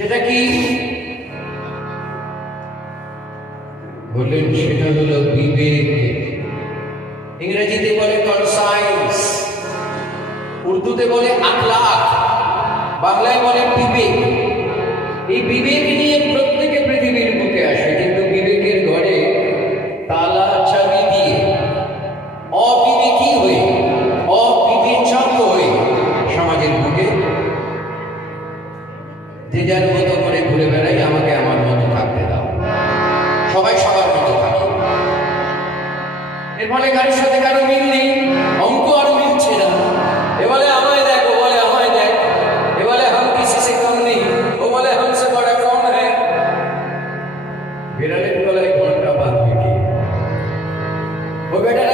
সেটা কি? বললেন, সেটা হলো বিবেক। ইংরেজিতে বলে কনসাইন্স উর্দুতে বলে আখলাখ, বাংলায় বলে বিবেক। এই বিবেক নিয়ে প্রত্যেকে পৃথিবীর বুকে আসে। 我别带。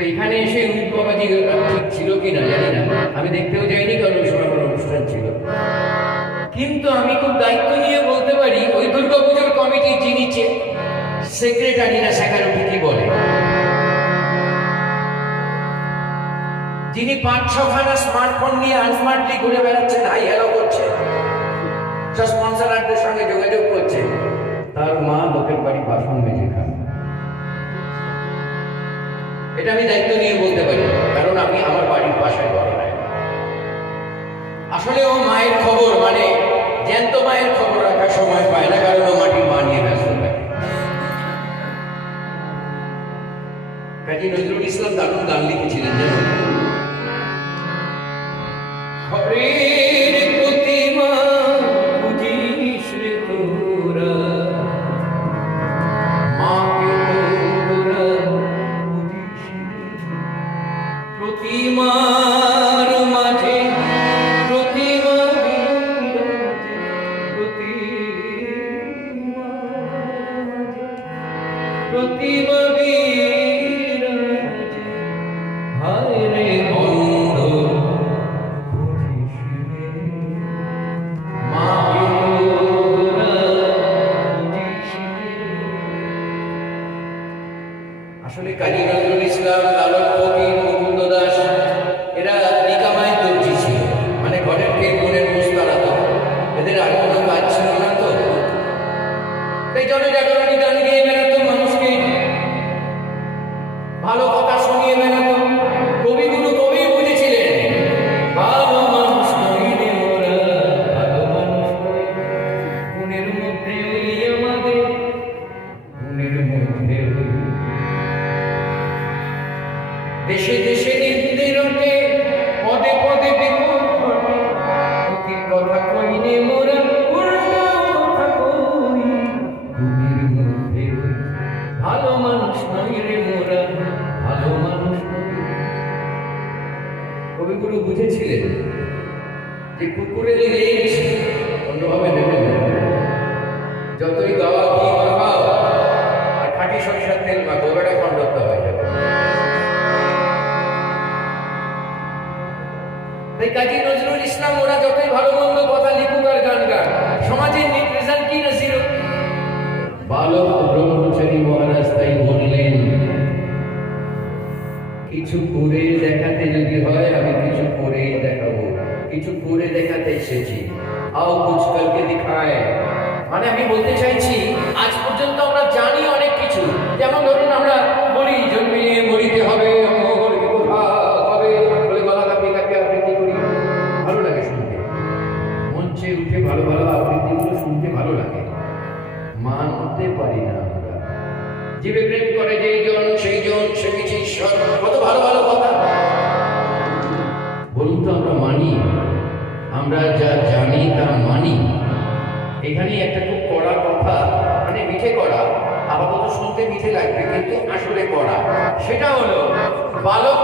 তো এখানে এসে রূপবাবাজি ছিল কি না জানি না। আমি দেখতেও যাইনি, কারণ ওই সময় কোনো অনুষ্ঠান ছিল। কিন্তু আমি খুব দায়িত্ব নিয়ে বলতে পারি, ওই দুর্গা পুজোর কমিটি যিনি সেক্রেটারিরা সেখানে কি বলে? যিনি পাঁচ ছখানা স্মার্টফোন নিয়ে আনস্মার্টলি ঘুরে বেড়াচ্ছেন হাই হ্যালো করছে। স্পন্সরারদের সঙ্গে যোগাযোগ করছে। তার মা লোকের বাড়ি বাসন মেজে খান এটা আমি দায়িত্ব নিয়ে বলতে পারি, কারণ আমি আমার বাড়ির পাশে বড় নাই। আসলে ও মায়ের খবর মানে জ্যান্ত মায়ের খবর রাখার সময় পায় না, কারণ ও মাটির মা নিয়ে ব্যস্ত থাকে। কাজী নজরুল ইসলাম দারুণ গান লিখেছিলেন যেন খবরের কিছু করে দেখাতে যদি হয়, আমি কিছু করে দেখাবো। কিছু করে দেখাতে এসেছি। আও কুছ দেখায় দিখায়। মানে আমি বলতে চাইছি, আজ পর্যন্ত আমরা জানি অনেক কিছু। যেমন ধরুন সেটা হলো বালক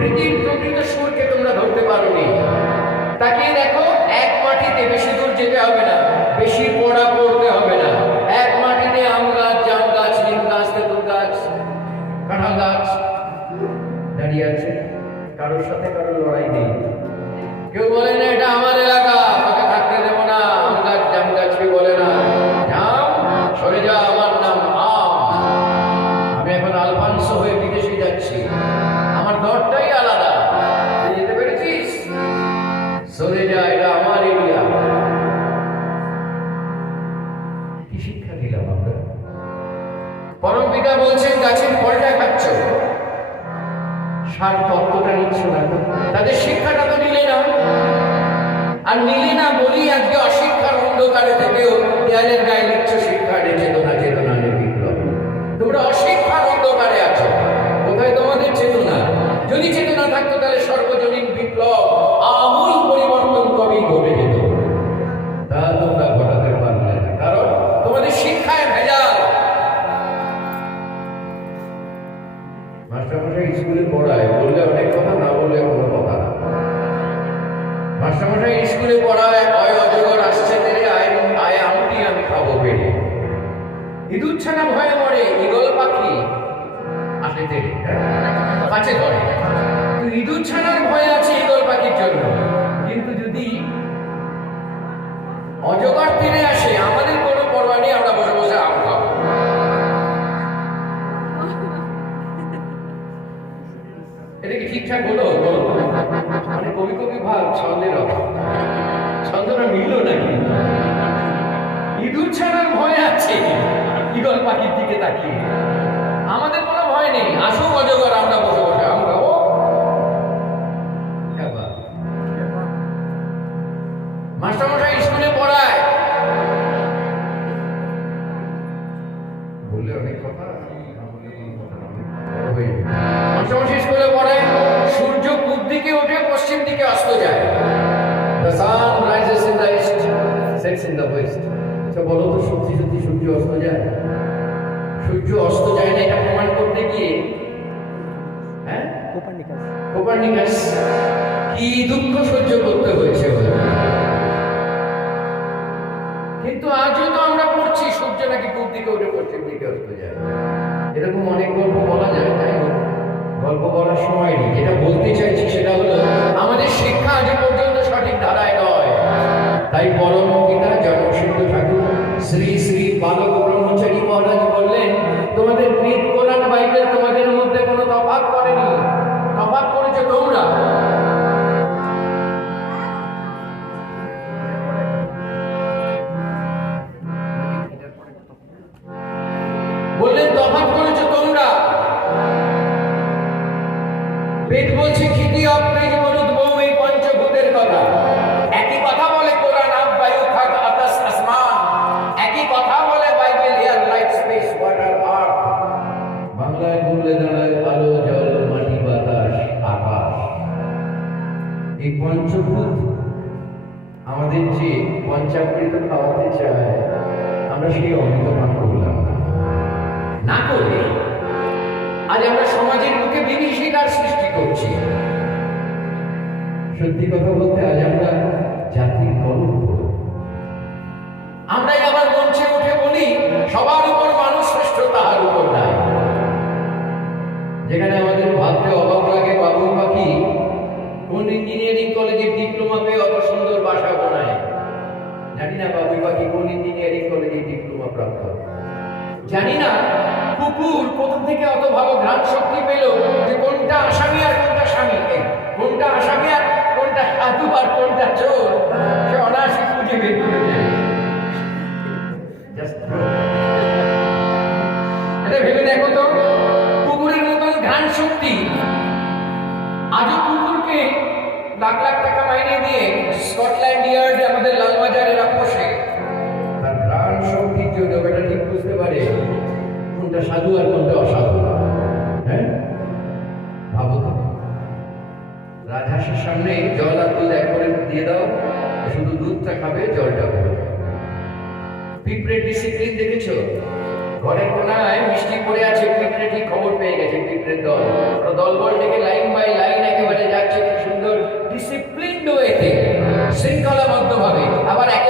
প্রকৃতির প্রকৃত সুরকে তোমরা ধরতে পারোনি। তাকে দেখো, এক মাটিতে বেশি দূর যেতে হবে না, বেশি পড়া পড়তে হবে না। এক মাটিতে আম গাছ, জাম গাছ, নিম গাছ, তেঁতুল গাছ, কাঁঠাল গাছ দাঁড়িয়ে আছে। কারোর সাথে কারও ইঁদুর ছাড়ার ভয় আছে। ইগল পাখির দিকে তাকিয়ে। আমাদের কোনো ভয় নেই। আসুক অজগর, আমরা বসে পশ্চিম দিকে আসতে যায় এরকম অনেক গল্প বলা যায়, তাই গল্প বলার সময় নেই। যেটা বলতে চাইছি সেটা হলো, আমাদের শিক্ষা আজ পর্যন্ত সঠিক ধারায় নয়। তাই পরম পিতা জগৎসিদ্ধ ঠাকুর, শ্রী থেকে অমৃতপান করলাম না। করলে আজ আমরা সমাজের মুখে বিভীষিকার সৃষ্টি করছি। সত্যি কথা বলতে আজ আমরা জাতির কলঙ্ক। আমরাই আবার মঞ্চে উঠে বলি সবার উপর মানুষ শ্রেষ্ঠ তাহার উপর নাই। যেখানে আমাদের ভাবতে অবাক লাগে বাবু পাখি কোন ইঞ্জিনিয়ারিং কলেজের ডিপ্লোমা পেয়ে অত সুন্দর বাসা বানায়। জানি না বাবু পাখি কোন ইঞ্জিনিয়ারিং কলেজের ক্ষমা প্রাপ্ত জানি না কুকুর কোথা থেকে অত ভালো ঘ্রাণ শক্তি পেল যে কোনটা আসামি আর কোনটা স্বামী। কোনটা আসামি আর কোনটা সাধু আর কোনটা চোর সে অনাসি খুঁজে বের করে দেয়। আচ্ছা, ভেবে দেখো তো কুকুরের মতন ঘ্রাণ শক্তি আজও কুকুরকে লাখ লাখ পিঁপড়ের ডিসিপ্লিন দেখেছ? ঘরের কোনায় মিষ্টি পড়ে আছে পিঁপড়ে ঠিক খবর পেয়ে গেছে পিঁপড়ের দল। দল দলবল ডেকে লাইন বাই লাইন একেবারে যাচ্ছে কি সুন্দর ডিসিপ্লিন ওয়েতে শৃঙ্খলাবদ্ধভাবে। আবার একে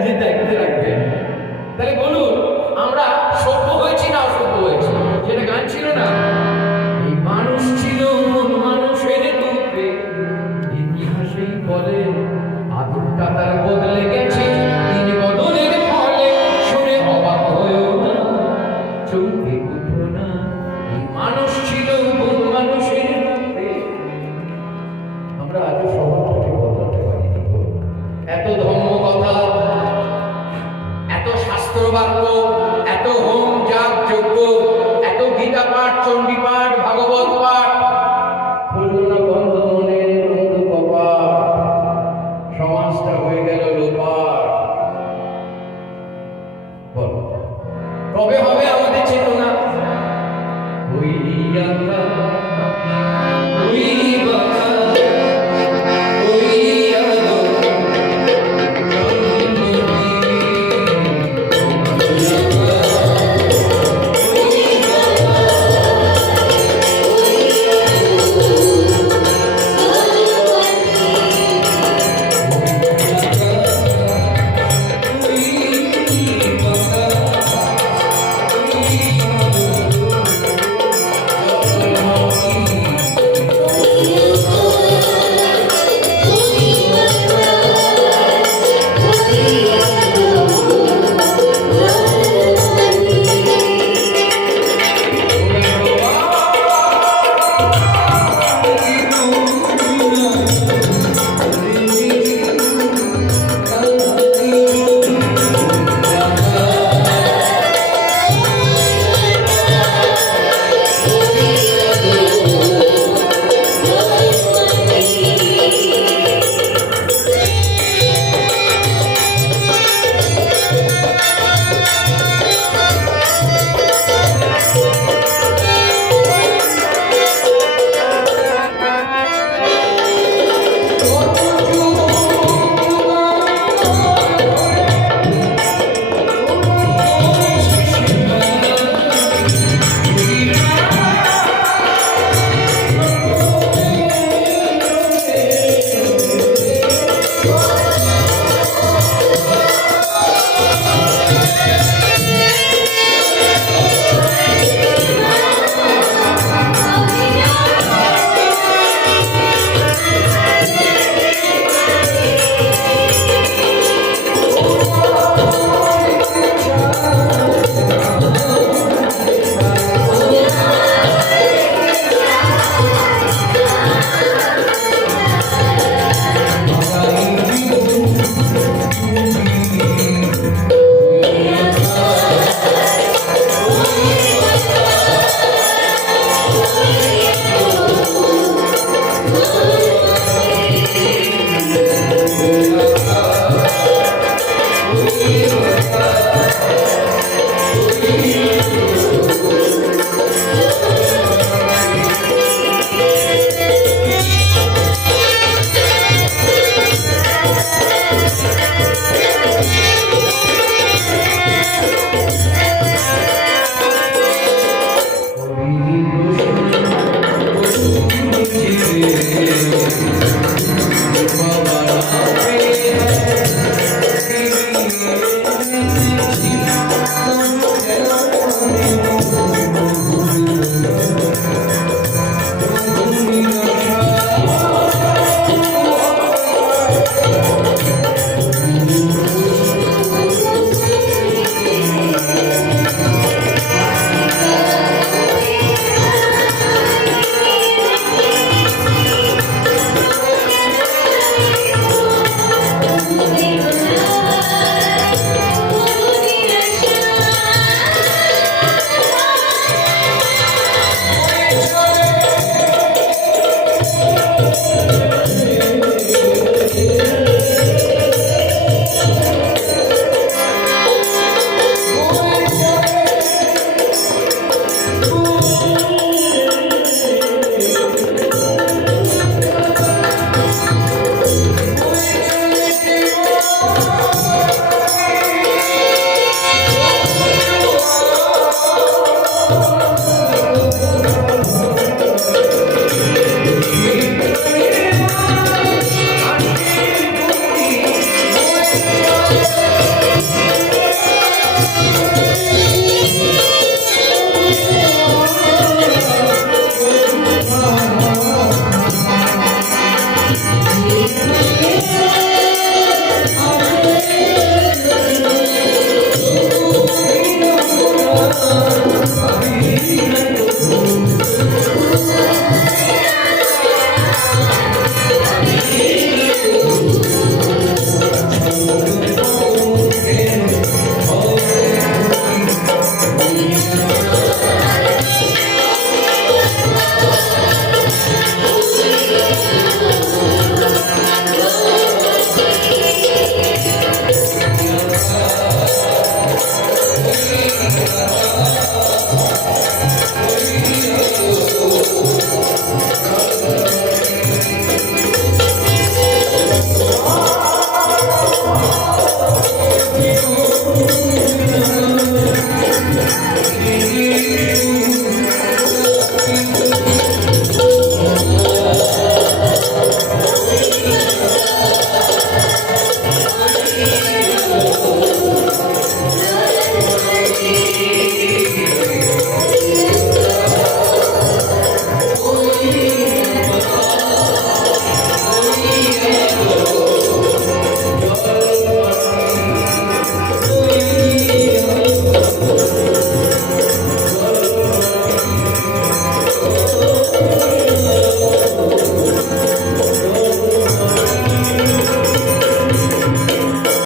নিজের দায়িত্বে রাখবেন তাহলে বলুন আমরা সভ্য